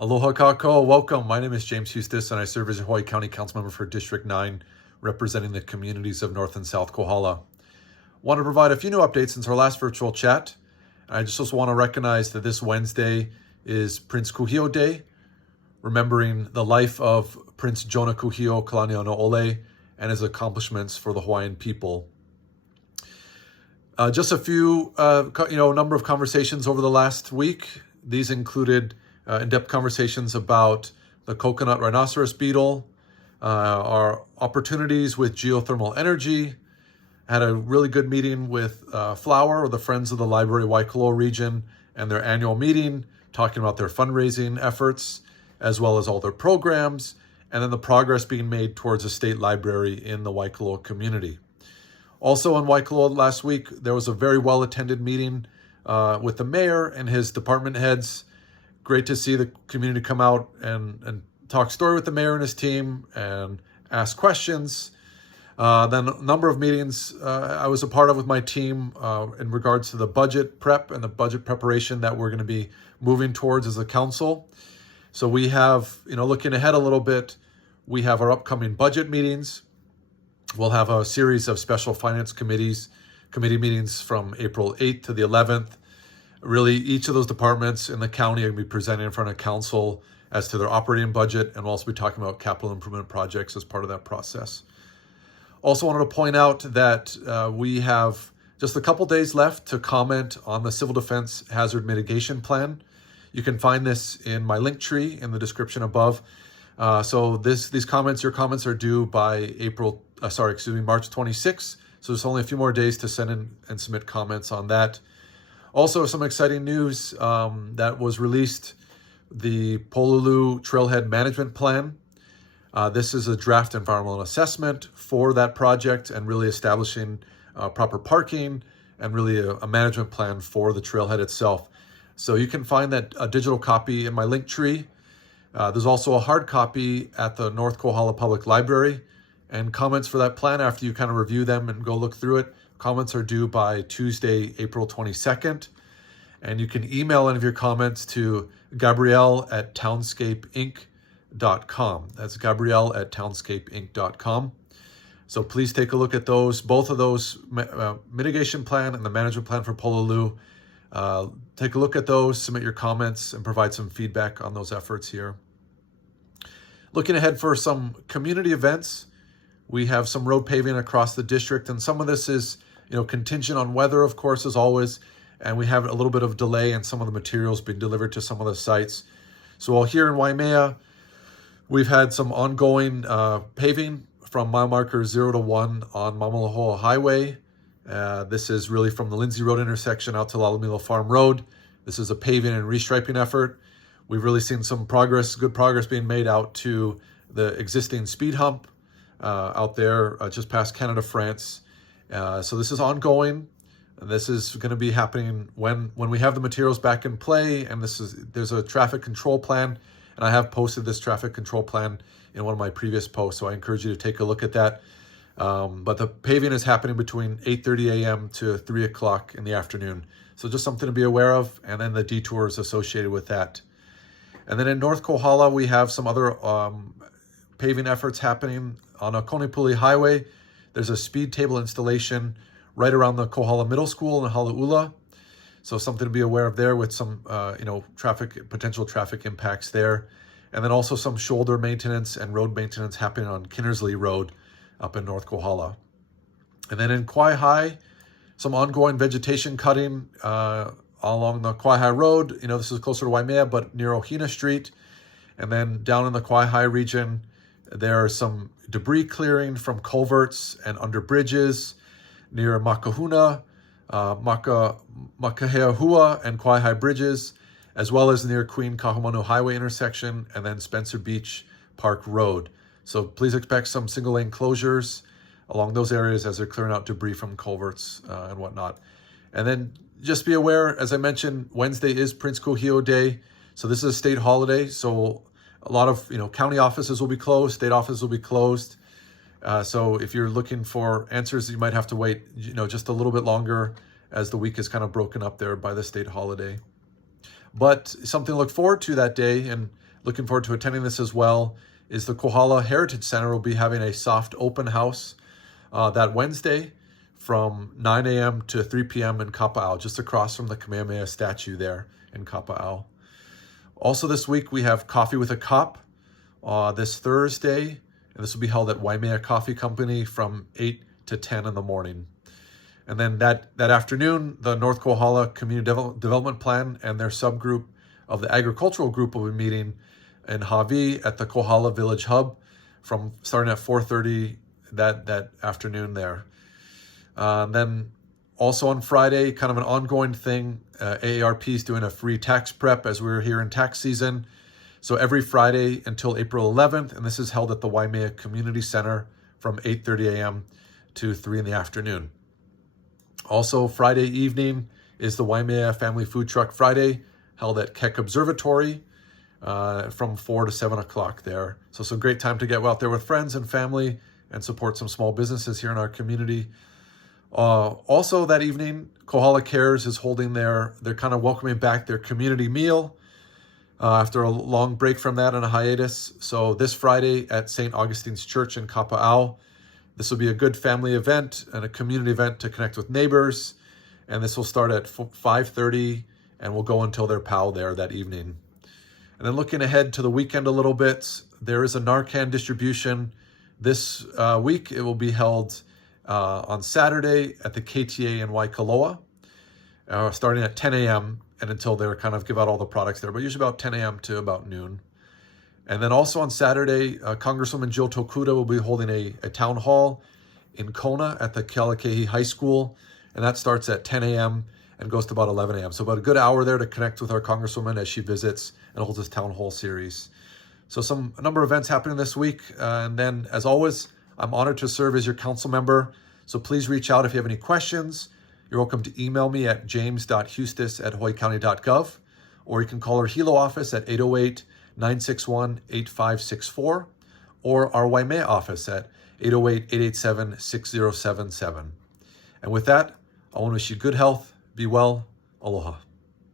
Aloha kako, welcome. My name is James Hustace and I serve as a Hawaii County Council Member for District 9, representing the communities of North and South Kohala. Want to provide a few new updates since our last virtual chat. I just also want to recognize that this Wednesday is Prince Kuhio Day, remembering the life of Prince Jonah Kuhio Kalanianaole and his accomplishments for the Hawaiian people. Just a few, number of conversations over the last week. These included in-depth conversations about the coconut rhinoceros beetle, our opportunities with geothermal energy. Had a really good meeting with Flower, or the Friends of the Library Waikoloa region, and their annual meeting, talking about their fundraising efforts, as well as all their programs, and then the progress being made towards a state library in the Waikoloa community. Also in Waikoloa last week, there was a very well-attended meeting with the mayor and his department heads. Great to see the community come out and talk story with the mayor and his team and ask questions. Then a number of meetings I was a part of with my team in regards to the budget prep and the budget preparation that we're going to be moving towards as a council. So we have, looking ahead a little bit, we have our upcoming budget meetings. We'll have a series of special finance committee meetings from April 8th to the 11th. Really, each of those departments in the county are going to be presenting in front of council as to their operating budget, and we'll also be talking about capital improvement projects as part of that process. Also wanted to point out that we have just a couple days left to comment on the Civil Defense Hazard Mitigation Plan. You can find this in my link tree in the description above. So your comments are due by March 26th. So there's only a few more days to send in and submit comments on that. Also, some exciting news that was released, the Pololu Trailhead Management Plan. This is a draft environmental assessment for that project and really establishing proper parking and really a management plan for the trailhead itself. So you can find that a digital copy in my link tree. There's also a hard copy at the North Kohala Public Library, and comments for that plan after you kind of review them and go look through it. Comments are due by Tuesday, April 22nd. And you can email any of your comments to Gabrielle@townscapeinc.com. That's Gabrielle@townscapeinc.com. So please take a look at those, both of those, mitigation plan and the management plan for Pololu. Take a look at those, submit your comments, and provide some feedback on those efforts here. Looking ahead for some community events, we have some road paving across the district, and some of this is, contingent on weather, of course, as always, and we have a little bit of delay in some of the materials being delivered to some of the sites. So while here in Waimea, we've had some ongoing paving from mile marker 0 to 1 on Mamalohoa Highway. This is really from the Lindsay Road intersection out to Lalamilo Farm Road. This is a paving and restriping effort. We've really seen some progress, good progress being made out to the existing speed hump out there just past Canada, France. So this is ongoing, and this is going to be happening when we have the materials back in play. And there's a traffic control plan, and I have posted this traffic control plan in one of my previous posts, so I encourage you to take a look at that. But the paving is happening between 8:30 a.m. to 3 o'clock in the afternoon. So just something to be aware of, and then the detours associated with that. And then in North Kohala, we have some other paving efforts happening on Akonipuli Highway. There's a speed table installation right around the Kohala Middle School in Hale'ula. So something to be aware of there with some, potential traffic impacts there. And then also some shoulder maintenance and road maintenance happening on Kinnersley Road up in North Kohala. And then in Kauai High, some ongoing vegetation cutting along the Kauai High Road. This is closer to Waimea, but near Ohina Street. And then down in the Kauai High region, there are some debris clearing from culverts and under bridges near Makahuna, Makaheahua, and Kauai High bridges, as well as near Queen Kahumanu Highway intersection and then Spencer Beach Park Road. So please expect some single lane closures along those areas as they're clearing out debris from culverts and whatnot. And then just be aware, as I mentioned, Wednesday is Prince Kuhio Day. So this is a state holiday. So a lot of county offices will be closed, state offices will be closed. So if you're looking for answers, you might have to wait, just a little bit longer as the week is kind of broken up there by the state holiday. But something to look forward to that day, and looking forward to attending this as well, is the Kohala Heritage Center will be having a soft open house that Wednesday from 9 a.m. to 3 p.m. in Kapa'au, just across from the Kamehameha statue there in Kapa'au. Also this week, we have Coffee with a Cop this Thursday, and this will be held at Waimea Coffee Company from 8 to 10 in the morning. And then that afternoon, the North Kohala Community Development Plan and their subgroup of the agricultural group will be meeting in Hawi at the Kohala Village Hub from starting at 4:30 that afternoon there. Then also on Friday, kind of an ongoing thing, AARP is doing a free tax prep as we're here in tax season. So every Friday until April 11th, and this is held at the Waimea Community Center from 8:30 a.m. to 3 in the afternoon. Also, Friday evening is the Waimea Family Food Truck Friday, held at Keck Observatory from 4 to 7 o'clock there. So it's a great time to get out there with friends and family and support some small businesses here in our community. Also that evening, Kohala Cares is holding they're kind of welcoming back their community meal after a long break from that and a hiatus. So this Friday at St. Augustine's Church in Kapa'au, this will be a good family event and a community event to connect with neighbors. And this will start at 5:30 and will go until their POW there that evening. And then looking ahead to the weekend a little bit, there is a Narcan distribution this week. It will be held on Saturday at the KTA in Waikoloa, starting at 10 a.m. and until they kind of give out all the products there, but usually about 10 a.m. to about noon. And then also on Saturday, Congresswoman Jill Tokuda will be holding a town hall in Kona at the Kealakehi High School, and that starts at 10 a.m. and goes to about 11 a.m. So about a good hour there to connect with our Congresswoman as she visits and holds this town hall series. So a number of events happening this week. And then, as always, I'm honored to serve as your council member. So please reach out if you have any questions. You're welcome to email me at james.hustace@hawaiicounty.gov, or you can call our Hilo office at 808-961-8564, or our Waimea office at 808-887-6077. And with that, I want to wish you good health, be well, aloha.